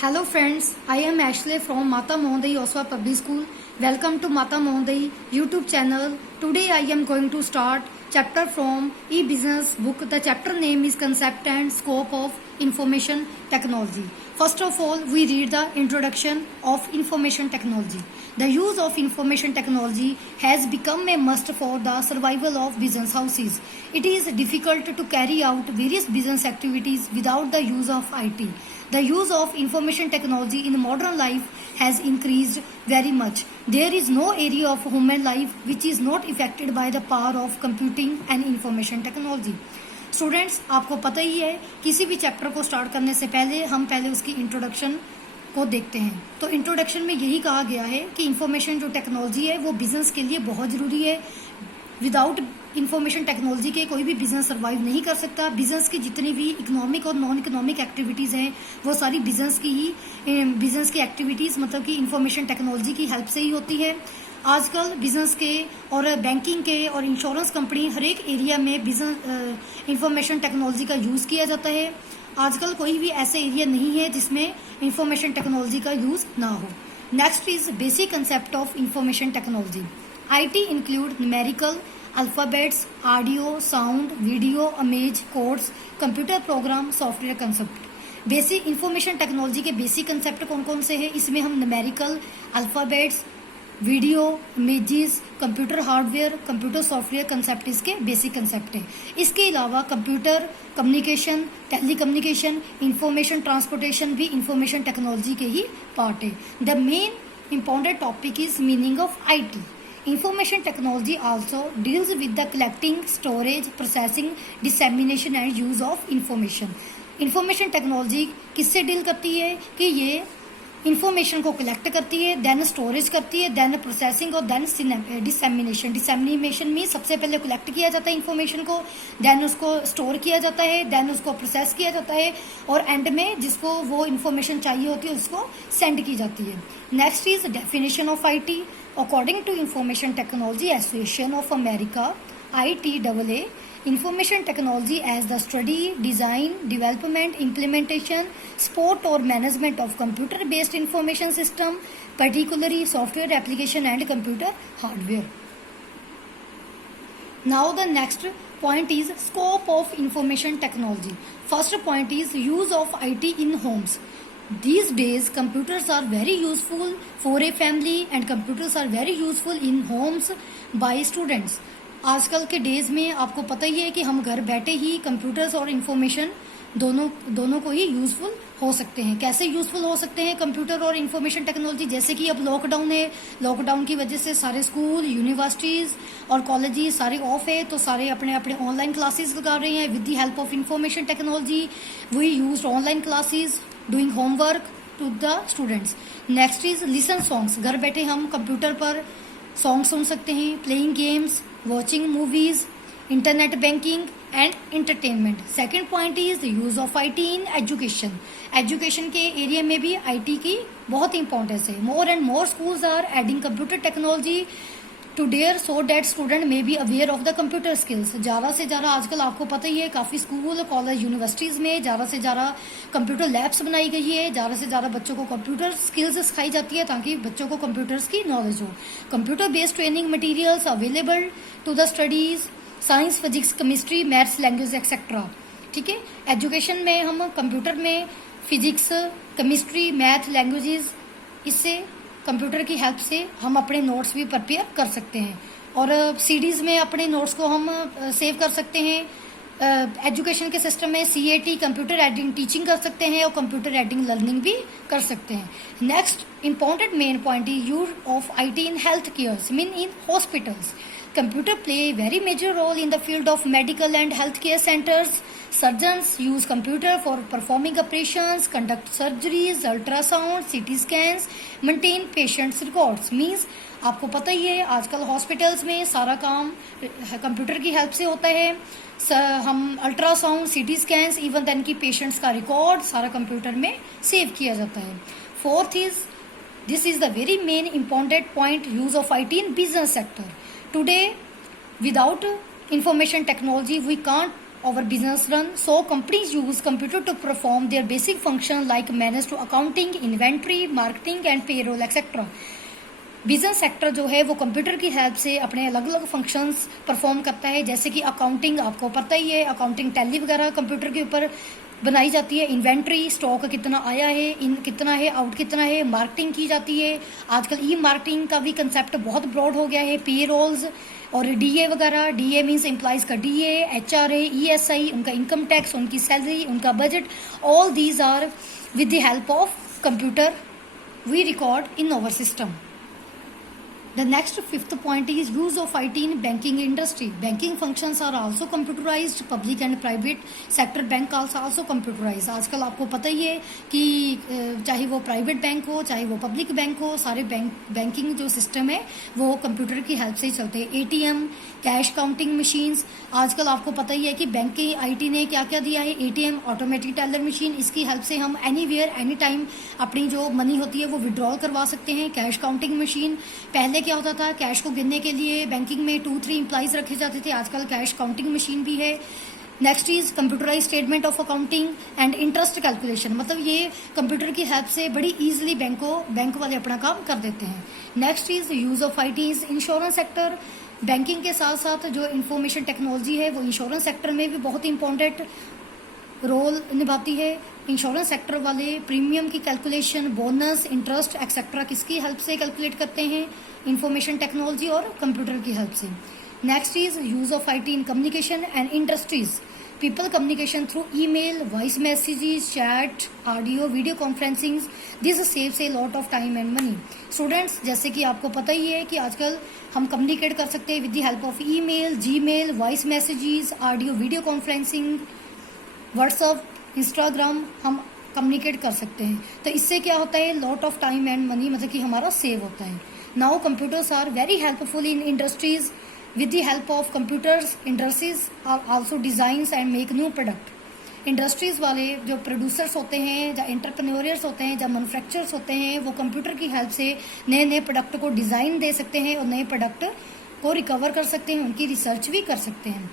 Hello friends, I am Ashley from Mata Mohandayi Oswa Public School. Welcome to Mata Mohandayi YouTube channel. Today I am going to start chapter from e-business book. The chapter name is Concept and Scope of Information Technology. First of all, we read the introduction of information technology. The use of information technology has become a must for the survival of business houses. It is difficult to carry out various business activities without the use of IT. The use of information technology in modern life has increased very much. There is no area of human life which is not affected by the power of computing and information technology. Students, आपको पता ही है किसी भी chapter को start करने से पहले हम उसकी इंट्रोडक्शन को देखते हैं. तो इंट्रोडक्शन में यही कहा गया है कि इंफॉर्मेशन जो टेक्नोलॉजी है वो बिजनेस के लिए बहुत ज़रूरी है. विदाउट इंफॉर्मेशन टेक्नोलॉजी के कोई भी बिजनेस सर्वाइव नहीं कर सकता. बिजनेस की जितनी भी इकोनॉमिक और नॉन इकोनॉमिक एक्टिविटीज़ हैं वो सारी बिजनेस की एक्टिविटीज़ मतलब कि इंफॉर्मेशन टेक्नोलॉजी की हेल्प से ही होती है. आजकल बिजनेस के और बैंकिंग के और इंश्योरेंस कंपनी हर एक एरिया में बिजनेस इंफॉर्मेशन टेक्नोलॉजी का यूज़ किया जाता है. आजकल कोई भी ऐसे एरिया नहीं है जिसमें इंफॉर्मेशन टेक्नोलॉजी का यूज़ ना हो. Next is basic concept of information technology. IT include numerical, alphabets, audio, sound, video, image, codes, computer program, software concept. Basic information technology के बेसिक कंसेप्ट कौन कौन से हैं? इसमें हम numerical, alphabets, video, images, computer hardware, computer software concept इसके basic concept हैं. इसके अलावा computer communication, telecommunication, information transportation भी इंफॉर्मेशन टेक्नोलॉजी के ही पार्ट है. The main important topic is meaning of IT. Information technology also deals with the collecting, storage, processing, dissemination and use of information. Information technology किससे deal करती है कि ये information को कलेक्ट करती है, देन स्टोरेज करती है, देन प्रोसेसिंग और देन डिसेमिनेशन. डिसेमिनेशन में सबसे पहले कलेक्ट किया जाता है इंफॉर्मेशन को, देन उसको स्टोर किया जाता है, देन उसको प्रोसेस किया जाता है और एंड में जिसको वो इंफॉर्मेशन चाहिए होती है उसको सेंड की जाती है. Next is definition of IT. According to Information Technology Association of America, ITAA, information technology as the study, design, development, implementation, support or management of computer-based information system, particularly software application and computer hardware. Now the next point is scope of information technology. First point is use of IT in homes. These days computers are very useful for a family and computers are very useful in homes by students. आजकल के days में आपको पता ही है कि हम घर बैठे ही कंप्यूटर्स और इंफॉर्मेशन दोनों को ही यूजफुल हो सकते हैं. कैसे यूजफुल हो सकते हैं कंप्यूटर और इंफॉर्मेशन टेक्नोलॉजी? जैसे कि अब लॉकडाउन है, लॉकडाउन की वजह से सारे स्कूल, यूनिवर्सिटीज़ और कॉलेजेस सारे ऑफ है तो सारे अपने अपने ऑनलाइन क्लासेस लगा रहे हैं. With the help of information technology we use online classes, doing homework to the students. Next is listen songs. घर बैठे हम कंप्यूटर पर सॉन्ग सुन सकते हैं, playing games, watching movies, internet banking and entertainment. Second point is use of IT in education. Education के area में भी IT की बहुत इंपॉर्टेंस है. More and more schools are adding computer technology to their so date student may be aware of the computer skills. ज़्यादा से ज़्यादा आजकल आपको पता ही है काफ़ी स्कूल, कॉलेज, यूनिवर्सिटीज़ में ज़्यादा से ज़्यादा कंप्यूटर लैब्स बनाई गई है. ज़्यादा से ज़्यादा बच्चों को कंप्यूटर स्किल्स सिखाई जाती है ताकि बच्चों को कंप्यूटर्स की नॉलेज हो. Computer based training materials available to the studies science, physics, chemistry, maths, language etcetera. ठीक है, एजुकेशन में हम कंप्यूटर में फिजिक्स, केमिस्ट्री, मैथ, लैंग्वेजेस, इससे कंप्यूटर की हेल्प से हम अपने नोट्स भी प्रिपेयर कर सकते हैं और CDs में अपने नोट्स को हम सेव कर सकते हैं. एजुकेशन के सिस्टम में CAT कंप्यूटर एडिंग टीचिंग कर सकते हैं और कंप्यूटर एडिंग लर्निंग भी कर सकते हैं. Next important main point is use of IT in health care mean in hospitals. Computer play a very major role in the field of medical and healthcare centers. Surgeons use computer for performing operations, conduct surgeries, ultrasound, CT scans, maintain patients records. Means आपको पता ही है आजकल hospitals में सारा काम computer की help से होता है. हम ultrasound, CT scans, even then की पेशेंट्स का रिकॉर्ड सारा कंप्यूटर में सेव किया जाता है. Fourth is this is the very main important point use of IT in business sector. Today, without information technology, we can't our business run. So companies use computer to perform their basic function like manage to accounting, inventory, marketing and payroll etc. Business sector जो है वो computer की help से अपने अलग अलग functions perform करता है, जैसे कि अकाउंटिंग आपको पता ही है, अकाउंटिंग टैली वगैरह कंप्यूटर के ऊपर बनाई जाती है, इन्वेंट्री स्टॉक कितना आया है, इन कितना है, आउट कितना है, मार्केटिंग की जाती है। आजकल ई मार्केटिंग का भी कंसेप्ट बहुत ब्रॉड हो गया है, पे रोल्स और डीए वगैरह, डीए मीन्स एम्प्लॉयज़ का डीए, एचआरए, ईएसआई, उनका इनकम टैक्स, उनकी सैलरी, उनका budget, all these are with the help of computer we record in our system. The next fifth point is use of IT in banking industry. Banking functions are also computerized. Public and private sector bank also computerized. आजकल आपको पता ही है कि चाहे वो private bank हो चाहे वो पब्लिक बैंक हो, सारे बैंकिंग जो सिस्टम है वो कंप्यूटर की हेल्प से ही चलते हैं। एटीएम, कैश काउंटिंग मशीन्स, आजकल आपको पता ही है कि बैंक की आईटी ने क्या क्या दिया है। एटीएम, ऑटोमेटिक टेलर मशीन, इसकी हेल्प से हम एनीवेयर एनी टाइम अपनी जो मनी होती है वो विड्रॉल करवा सकते हैं। कैश काउंटिंग मशीन, पहले क्या होता था, कैश को गिनने के लिए बैंकिंग में 2-3 एम्प्लॉइज रखे जाते थे, आजकल कैश काउंटिंग मशीन भी है। Next is computerise statement of accounting and interest calculation, मतलब ये कंप्यूटर की हेल्प से बड़ी इजीली बैंक वाले अपना काम कर देते हैं। Next is use of IT is insurance sector, banking के साथ साथ जो इंफॉर्मेशन टेक्नोलॉजी है वो इंश्योरेंस सेक्टर में भी बहुत इंपॉर्टेंट रोल निभाती है। इंश्योरेंस सेक्टर वाले प्रीमियम की कैलकुलेशन, बोनस, इंटरेस्ट एक्सेट्रा किसकी हेल्प से कैलकुलेट करते हैं, इंफॉर्मेशन टेक्नोलॉजी और कंप्यूटर की हेल्प से। Next is use of IT in communication and industries, people communication through email, voice messages, chat, audio, video conferencing, this saves a lot of time and money. Students, जैसे कि आपको पता ही है कि आजकल हम कम्युनिकेट कर सकते हैं with the help of email, Gmail, voice messages, audio video conferencing, WhatsApp, Instagram, हम कम्युनिकेट कर सकते हैं। तो इससे क्या होता है, lot of time and money मतलब कि हमारा सेव होता है। Now computers are very helpful in industries, with the help of computers industries are also designs and make new product। Industries वाले जो प्रोड्यूसर्स होते हैं, या एंटरप्रेन्योर्स होते हैं, या मैन्युफैक्चरर्स होते हैं, वो कंप्यूटर की हेल्प से नए नए प्रोडक्ट को डिज़ाइन दे सकते हैं और नए प्रोडक्ट को रिकवर कर सकते हैं, उनकी रिसर्च भी कर सकते हैं।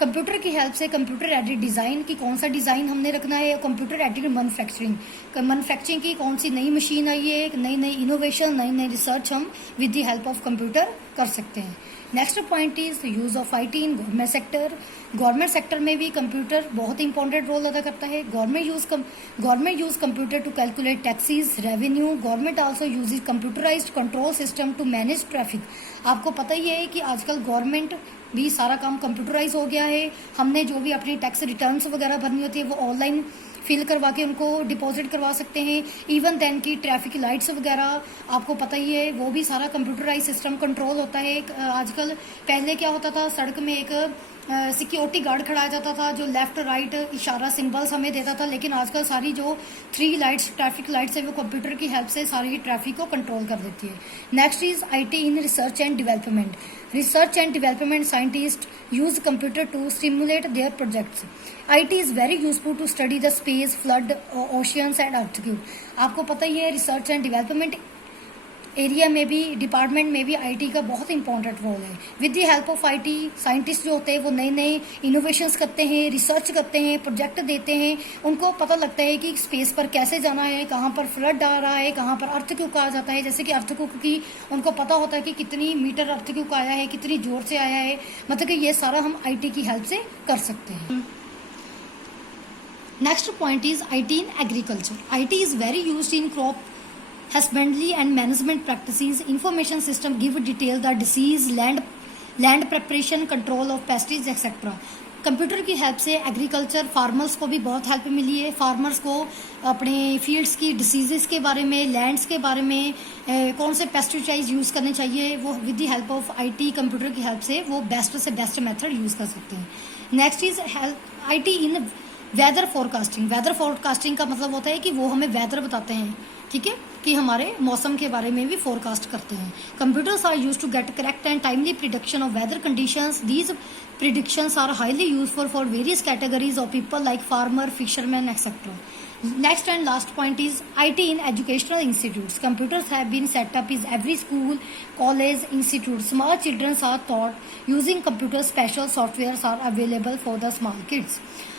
कंप्यूटर की हेल्प से कंप्यूटर एडेड डिज़ाइन की कौन सा डिज़ाइन हमने रखना है, कंप्यूटर एडेड मैन्युफैक्चरिंग की कौन सी नई मशीन आई है, नई नई इनोवेशन, नई नई रिसर्च हम with the help of computer कर सकते हैं। Next point is use of IT in government sector. Government sector में भी कंप्यूटर बहुत इंपॉर्टेंट रोल अदा करता है। Government use computer to calculate taxes, revenue. Government also use computerised control system to manage traffic. आपको पता ही है कि आजकल गवर्नमेंट भी सारा काम कंप्यूटराइज हो गया है। हमने जो भी अपनी टैक्स रिटर्न्स वगैरह भरनी होती है वो ऑनलाइन फिल करवा के उनको डिपॉजिट करवा सकते हैं। इवन देन की ट्रैफिक लाइट्स वगैरह आपको पता ही है, वो भी सारा कंप्यूटराइज सिस्टम कंट्रोल होता है। आजकल पहले क्या होता था, सड़क में एक सिक्योरिटी गार्ड खड़ा जाता था जो लेफ्ट राइट इशारा सिंबल्स हमें देता था, लेकिन आजकल सारी जो 3 लाइट्स ट्रैफिक लाइट्स है वो कंप्यूटर की हेल्प से सारी ट्रैफिक को कंट्रोल कर देती है। Next is IT in research and development. Research and development scientist use computer to stimulate their projects. IT is very useful to study the space, flood, oceans and earthquake. आपको पता ही है research and development area में भी, department में भी IT का बहुत important role है। With the help of IT scientist जो होते हैं वो नए नए इनोवेशंस करते हैं, रिसर्च करते हैं, प्रोजेक्ट देते हैं। उनको पता लगता है कि स्पेस पर कैसे जाना है, कहाँ पर फ्लड आ रहा है, कहाँ पर अर्थक्वेक आ जाता है। जैसे कि अर्थक्वेक की उनको पता होता है कि कितनी मीटर अर्थक्वेक आया है, कितनी जोर से आया है, मतलब कि ये सारा हम आईटी की हेल्प से कर सकते हैं। Next point is IT in agriculture. IT is very used in crop husbandry and management practices. Information system give detail the disease, land preparation, control of pests etc. Computer की help से agriculture farmers को भी बहुत help मिली है। Farmers को अपने fields की diseases के बारे में, लैंड्स के बारे में, कौन से पेस्टिसाइड्स यूज़ करने चाहिए, वो with the help of IT computer की हेल्प से वो बेस्ट से बेस्ट मेथड यूज़ कर सकते हैं। Next is IT in weather forecasting. Weather forecasting का मतलब होता है कि वो हमें वेदर बताते हैं, ठीक है, कि हमारे मौसम के बारे में भी फोरकास्ट करते हैं। Computers are used to get correct and timely prediction of weather conditions. These predictions are highly useful for various categories of people like farmer, fisherman etcetera. Next and last point is IT in educational institutes. Computers have been set up in every school, college, institute. Small children are taught using computers. Special softwares are available for the small kids.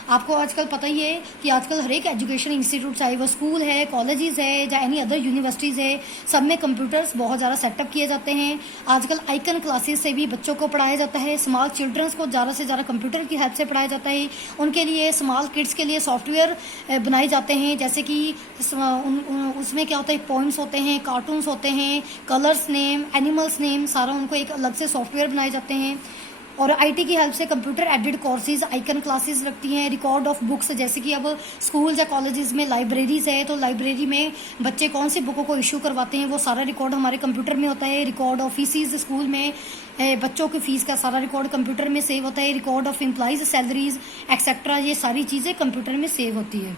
आपको आजकल पता ही है कि आजकल हर एक education institute, चाहे वो school है, कॉलेजेस है या एनी अदर यूनिवर्सिटीज़ है, सब में कंप्यूटर्स बहुत ज़्यादा सेटअप किए जाते हैं. आजकल आइकन क्लासेस से भी बच्चों को पढ़ाया जाता है. स्मॉल चिल्ड्रंस को ज़्यादा से ज़्यादा कंप्यूटर की हेल्प से पढ़ाया जाता है. उनके लिए, स्मॉल किड्स के लिए सॉफ्टवेयर बनाए जाते हैं, जैसे कि उसमें क्या होता है, पोइम्स होते हैं, कार्टून्स होते हैं, कलर्स नेम, एनिमल्स नेम, सारा उनको एक अलग से सॉफ्टवेयर बनाए जाते हैं. और आईटी की हेल्प से computer aided courses, icon classes रखती हैं. रिकॉर्ड ऑफ बुक्स, जैसे कि अब स्कूल या कॉलेजेस में लाइब्रेरीज है, तो लाइब्रेरी में बच्चे कौन सी बुकों को इशू करवाते हैं वो सारा रिकॉर्ड हमारे कंप्यूटर में होता है. रिकॉर्ड ऑफ फीसिस, स्कूल में बच्चों की फीस का सारा रिकॉर्ड कंप्यूटर में सेव होता है. Record of employees salaries etcetera, ये सारी चीज़ें कंप्यूटर में सेव होती है.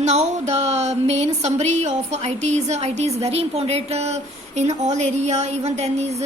Now the main summary of IT is very important in all area. Even then is